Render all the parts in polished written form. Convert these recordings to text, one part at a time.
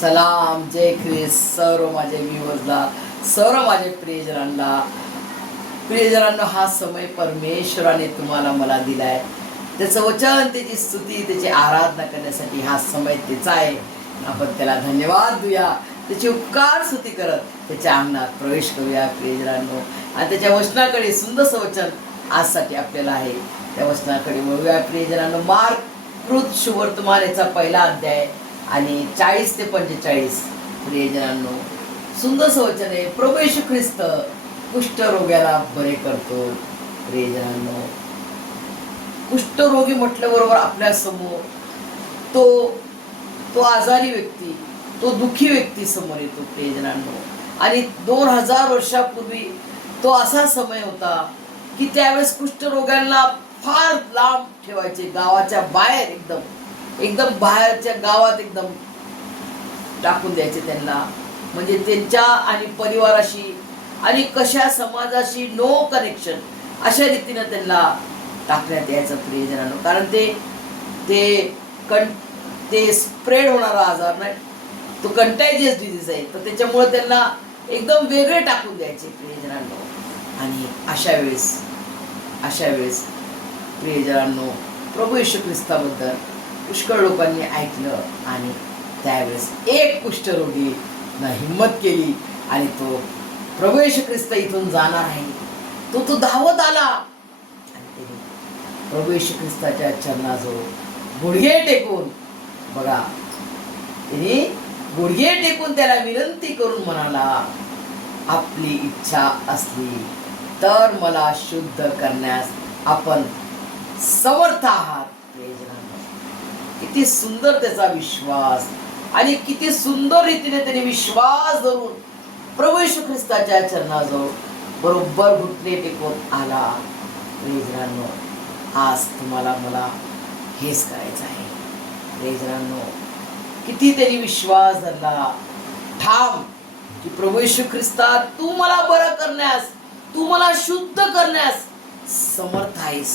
सलाम, जय ख्रिस्त सर्व माझे व्ह्यूअर्सला, सर्व माझे प्रियजनांना हा समय परमेश्वराने तुम्हाला मला दिलाय. त्याचं वचन, त्याची स्तुती, त्याची आराधना करण्यासाठी हा समय त्याचा आहे. आपण त्याला धन्यवाद देऊया, त्याची उपकार स्तुती करत त्याच्या अंगणात प्रवेश करूया प्रियजनांनो. आणि त्याच्या वचनाकडे सुंदरसं वचन आजसाठी आपल्याला आहे, त्या वचनाकडे वळूया प्रियजनांनो. मार्क शुभवर्तमान याचा पहिला अध्याय आणि 40 ते 45 प्रियजनांनो सुंदरसं वचन आहे. प्रभू येशू ख्रिस्त कुष्ठरोग्याला बरे करतो. प्रियजनांनो, कुष्ठरोगी म्हटल्याबरोबर आपल्या समोर तो आजारी व्यक्ती, तो दुःखी व्यक्ती समोर येतो प्रियजनांनो. आणि 2000 वर्षापूर्वी तो असा समय होता की त्यावेळेस कुष्ठरोग्यांना फार लांब ठेवायचे, गावाच्या बाहेर, एकदम बाहेरच्या गावात एकदम टाकून द्यायचे त्यांना. म्हणजे त्यांच्या आणि परिवाराशी आणि कशा समाजाशी नो कनेक्शन अशा रीतीनं त्यांना टाकण्यात यायचं प्रियजनांनो. कारण ते स्प्रेड होणारा आजार नाही, तो कंटॅजियस डिझीज आहे, तर त्याच्यामुळे त्यांना एकदम वेगळे टाकून द्यायचे प्रियजनांनो. आणि अशा वेळेस प्रियजनांनो प्रभू येशू ख्रिस्ताबद्दल पुष्कळ लोकांनी ऐकलं. आणि त्यावेळेस एक कुष्ठरोगी हिम्मत केली आणि तो प्रभू येशू ख्रिस्त इथून जाणार आहे, तो धावत आला आणि त्याने प्रभू येशू ख्रिस्ताच्या चरणाजवळ गुडघे टेकून, बघा, त्याने गुडघे टेकून त्याला विनंती करून म्हणाला, आपली इच्छा असली तर मला शुद्ध करण्यास आपण समर्थ आहात. किती सुंदर त्याचा विश्वास, आणि किती सुंदर रीतीने त्याने विश्वास धरून प्रभू येशू ख्रिस्ताच्या चरणाजवळ बरोबर घुटणे टेकून आला. प्रियजनांनो, आज तुम्हाला मला हेच करायचं आहे. प्रियजनांनो, किती त्यांनी विश्वास धरला ठाम की प्रभू येशू ख्रिस्ता, तू मला बरं करण्यास, तू मला शुद्ध करण्यास समर्थ आहेस,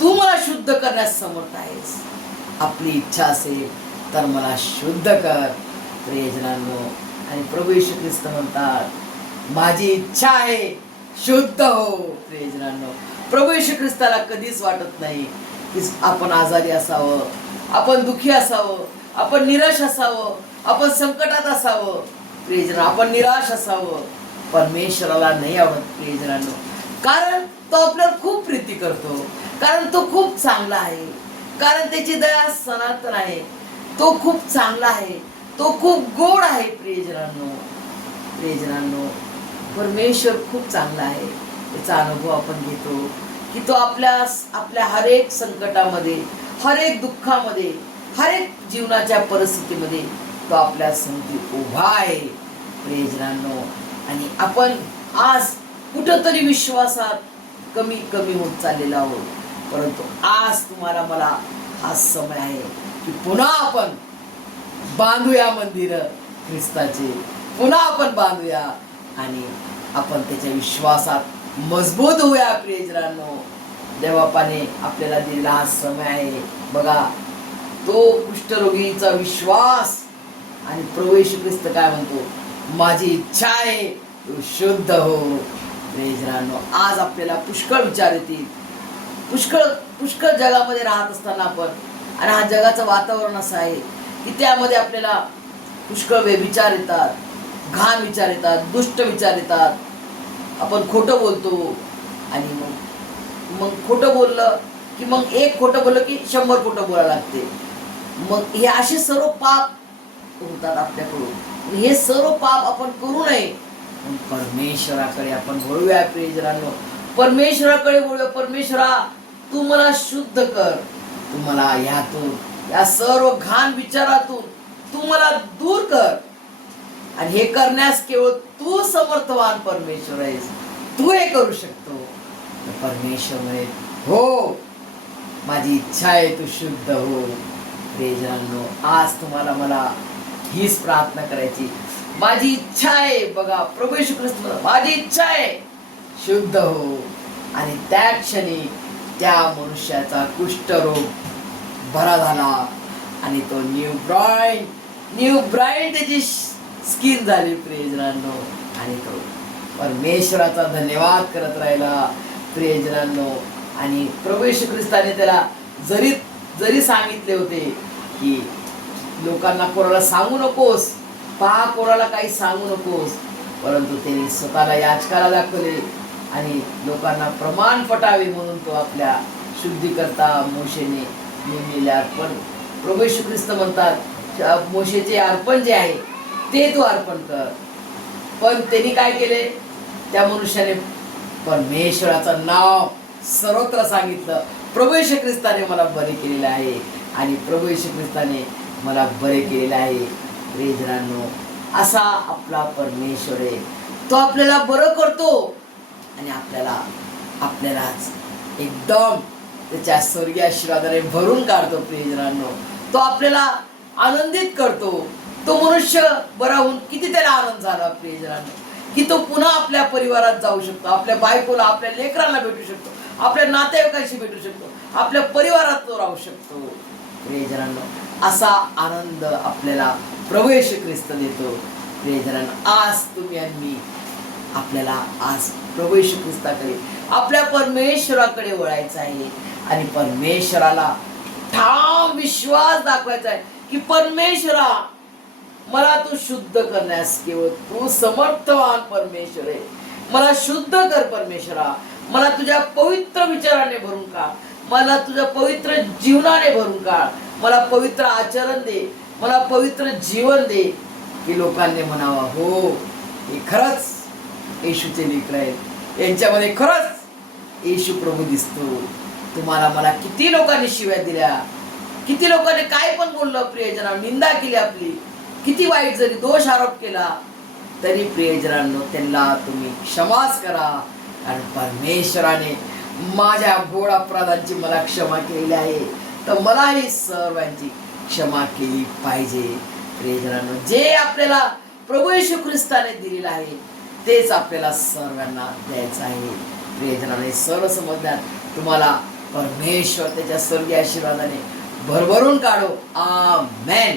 तू मला शुद्ध करण्यास समर्थ आहेस. आपली इच्छा असेल तर मला शुद्ध कर. प्रियजनांनो, आणि प्रभू येशू ख्रिस्त म्हणतात, माझी इच्छा आहे, शुद्ध हो. प्रियजनांनो, प्रभू येशू ख्रिस्ताला कधीच वाटत नाही की आपण आजारी असावं, आपण दुःखी असावं, आपण निराश असावं, आपण संकटात असावं. प्रियजन, आपण निराश असावं. परमेश्वराला नाही आवडत प्रियजनांनो, कारण तो आपल्यावर खूप प्रीती करतो, कारण तो खूप चांगला आहे, कारण त्याची दया सनातन आहे, तो खूप चांगला आहे, तो खूप गोड आहे. प्रियजनांनो, परमेश्वर खूप चांगला आहे. त्याचा अनुभव आपण घेतो की तो आपल्या हर एक संकटामध्ये, हर एक दुःखामध्ये, हर एक जीवनाच्या परिस्थितीमध्ये तो आपल्या समोर उभा आहे. प्रियजनांनो, आणि आपण आज कुठंतरी विश्वासात कमी होत चाललेला आहोत, परंतु आज तुम्हाला मला हा समय आहे की पुन्हा आपण बांधूया मंदिर ख्रिस्ताचे, पुन्हा आपण बांधूया आणि आपण त्याच्या विश्वासात मजबूत होऊया. प्रियजनांनो, देवबापाने आपल्याला दिलेला हा समय आहे. बघा, तो कुष्ठरोगीचा विश्वास, आणि प्रभू येशू ख्रिस्त काय म्हणतो, माझी इच्छा आहे तू शुद्ध हो. प्रियजनांनो, आज आपल्याला पुष्कळ विचार येतील, पुष्कळ जगामध्ये राहत असताना आपण, आणि हा जगाचं वातावरण असं आहे की त्यामध्ये आपल्याला पुष्कळ व्यभिचार येतात, घाण विचार येतात, दुष्ट विचार येतात. आपण खोटं बोलतो, आणि मग खोटं बोललं की मग एक खोटं बोललं की 100 खोटं बोलायला लागते. मग हे असे सर्व पाप होतात आपल्याकडून. हे सर्व पाप आपण करू नये. परमेश्वराकडे आपण वळूया. प्रियजनांनो, परमेश्वराकडे वळूया. परमेश्वरा, तू मला शुद्ध कर, तू मला या सर्व घाण विचारातून तू मला दूर कर. आणि हे करण्यास केवळ तू समर्थवान परमेश्वर आहेस, तू हे करू शकतो. परमेश्वर म्हणे, हो, माझी इच्छा आहे तू शुद्ध हो. प्रियजनांनो, आज तुम्हाला मला हीच प्रार्थना करायची, माझी इच्छा आहे. बघा, प्रभू येशू ख्रिस्त, माझी इच्छा आहे शुद्ध हो. आणि त्या क्षणी त्या मनुष्याचा कुष्ठरोग बरा झाला आणि तो न्यू ब्राईन न्यू ब्राईट त्याची स्किन झाली प्रियजनांनो. आणि तो परमेश्वराचा धन्यवाद करत राहिला प्रियजनांनो. आणि प्रभू येशू ख्रिस्ताने त्याला जरी जरी सांगितले होते की लोकांना कोणाला सांगू नकोस, पहा कोणाला काही सांगू नकोस, परंतु त्याने स्वतःला याचकाला दाखवले आणि लोकांना प्रमाण पटावे म्हणून तो आपल्या शुद्धीकरता मोशेने नेमलेले अर्पण, प्रभू येशू ख्रिस्त म्हणतात मोशेचे अर्पण जे आहे ते तू अर्पण कर. पण त्यांनी काय केले, त्या मनुष्याने परमेश्वराचं नाव सर्वत्र सांगितलं. प्रभू येशू ख्रिस्ताने मला बरे केलेले आहे आणि प्रभू येशू ख्रिस्ताने मला बरे केलेले आहे. प्रियजनांनो, असा आपला परमेश्वर आहे. तो आपल्याला बरं करतो आणि आपल्यालाच एकदम त्याच्या स्वर्गीय आशीर्वादाने भरून काढतो. प्रियजनांनो, तो आपल्याला आनंदित करतो. तो मनुष्य बरा होऊन किती त्याला आनंद झाला प्रियजनांनो, की तो पुन्हा आपल्या परिवारात जाऊ शकतो, आपल्या बायकोला, आपल्या लेकरांना भेटू शकतो, आपल्या नातेवाईकांशी भेटू शकतो, आपल्या परिवारात तो राहू शकतो. प्रियजनांनो, असा आनंद आपल्याला प्रभू येशू ख्रिस्त देतो. प्रियजनांनो, आज तुम्ही आणि मी आपल्याला आज प्रभू येशू ख्रिस्ताकडे, आपल्या परमेश्वराकडे वळायचं आहे आणि परमेश्वराला ठाम विश्वास दाखवायचा आहे की परमेश्वरा, मला तू शुद्ध करण्यास केवळ तू समर्थवान परमेश्वर आहे. मला शुद्ध कर परमेश्वरा. मला तुझ्या पवित्र विचाराने भरून काढ, मला तुझ्या पवित्र जीवनाने भरून काढ, मला पवित्र आचरण दे, मला पवित्र जीवन दे, की लोकांनी म्हणावं हो हे खरंच येशूचे लेकर आहेत, यांच्यामध्ये खरंच येशू प्रभू दिसतो. तुम्हाला मला किती लोकांनी शिव्या दिल्या, किती लोकांनी काय पण बोललं प्रियजना, निंदा केली आपली, किती वाईट जरी दोष आरोप केला तरी प्रियजनांनो त्यांना तुम्ही क्षमाच करा. कारण परमेश्वराने माझ्या गोड अपराधांची मला क्षमा केलेली आहे, तर मलाही सर्वांची क्षमा केली पाहिजे. प्रियजनांनो, जे आपल्याला प्रभू येशू ख्रिस्ताने दिलेलं आहे तेच आपल्याला सर्वांना द्यायचं आहे. प्रियजनांनो, सर्व समजण्यात तुम्हाला परमेश्वर त्याच्या स्वर्गीय आशीर्वादाने भरभरून काढो. आमेन.